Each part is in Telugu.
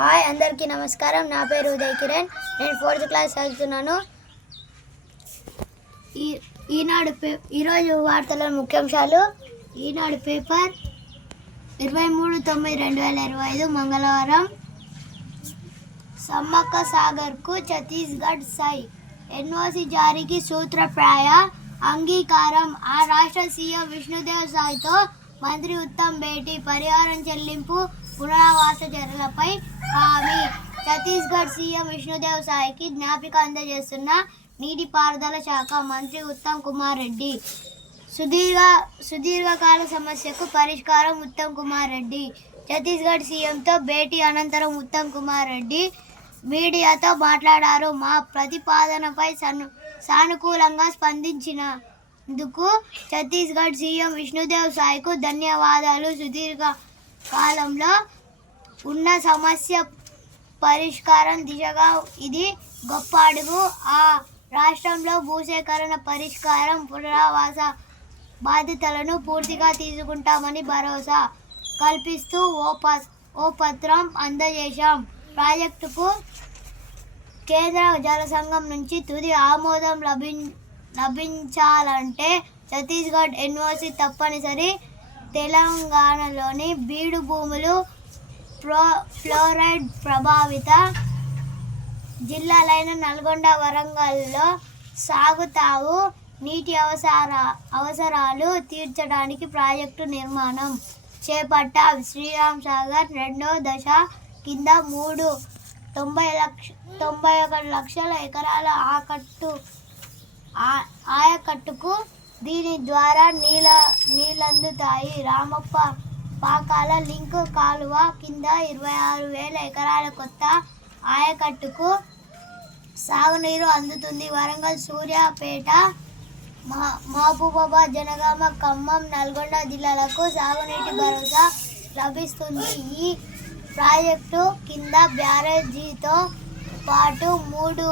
హాయ్ అందరికీ నమస్కారం. నా పేరు ఉదయ్ కిరణ్. నేను 4th క్లాస్ చదువుతున్నాను. ఈరోజు వార్తల ముఖ్యాంశాలు. ఈనాడు పేపర్ 23/9/2025 మంగళవారం. సమ్మక్క సాగర్కు ఛత్తీస్గఢ్ సై. ఎన్ఓసి జారీకి సూత్రప్రాయ అంగీకారం. ఆ రాష్ట్ర సీఎం విష్ణుదేవ్ సాయ్తో మంత్రి ఉత్తమ్ భేటీ. పరిహారం చెల్లింపు, పునరావాస చర్యలపై హామీ. ఛత్తీస్గఢ్ సీఎం విష్ణుదేవ్ సాయ్కి జ్ఞాపిక అందజేస్తున్న నీటిపారుదల శాఖ మంత్రి ఉత్తమ్ కుమార్ రెడ్డి. సుదీర్ఘకాల సమస్యకు పరిష్కారం ఉత్తమ్ కుమార్ రెడ్డి. ఛత్తీస్గఢ్ సీఎంతో భేటీ అనంతరం ఉత్తమ్ కుమార్ రెడ్డి మీడియాతో మాట్లాడారు. మా ప్రతిపాదనపై సానుకూలంగా స్పందించినందుకు ఛత్తీస్గఢ్ సీఎం విష్ణుదేవ్ సాయ్కు ధన్యవాదాలు. సుదీర్ఘ కాలంలో ఉన్న సమస్య పరిష్కారం దిశగా ఇది గొప్ప అడుగు. ఆ రాష్ట్రంలో భూసేకరణ, పరిష్కారం, పునరావాస బాధ్యతలను పూర్తిగా తీసుకుంటామని భరోసా కల్పిస్తూ ఓ పత్రం అందజేశాం. ప్రాజెక్టుకు కేంద్ర జల సంఘం నుంచి తుది ఆమోదం లభించాలంటే ఛత్తీస్గఢ్ ఎన్ఓసి తప్పనిసరి. తెలంగాణలోని బీడు భూములు ఫ్లోరైడ్ ప్రభావిత జిల్లాలైన నల్గొండ, వరంగల్లో సాగుతావు నీటి అవసరాలు తీర్చడానికి ప్రాజెక్టు నిర్మాణం చేపట్టాం. శ్రీరామ్ సాగర్ రెండో దశ కింద 91 లక్షల ఎకరాల ఆయకట్టుకు దీని ద్వారా నీళ్ళందుతాయి. రామప్ప పాకాల లింక్ కాలువ కింద 26,000 ఎకరాల కొత్త ఆయకట్టుకు సాగునీరు అందుతుంది. వరంగల్, సూర్యాపేట, మహబూబాబాద్, జనగామ, ఖమ్మం, నల్గొండ జిల్లాలకు సాగునీటి భరోసా లభిస్తుంది. ఈ ప్రాజెక్టు కింద బ్యారేజీతో పాటు 3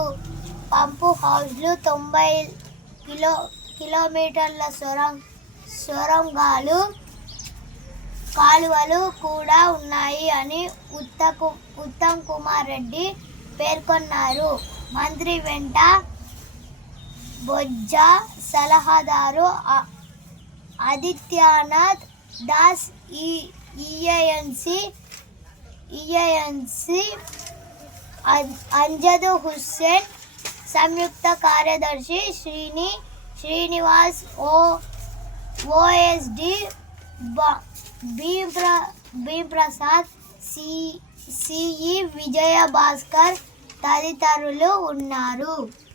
పంపు హౌజ్లు, 90 కిలోమీటర్ల సొరంగాలు, కాలువలు కూడా ఉన్నాయి అని ఉత్తమ్ కుమార్ రెడ్డి పేర్కొన్నారు. మంత్రి వెంట బొజ్జ సలహాదారు ఆదిత్యనాథ్ దాస్, ఈఏఎన్సీ అంజద్ హుస్సేన్, సంయుక్త కార్యదర్శి శ్రీనివాస్, ఓఎస్డి భీంప్రసాద్, సిఈ విజయ భాస్కర్ తదితరులు ఉన్నారు.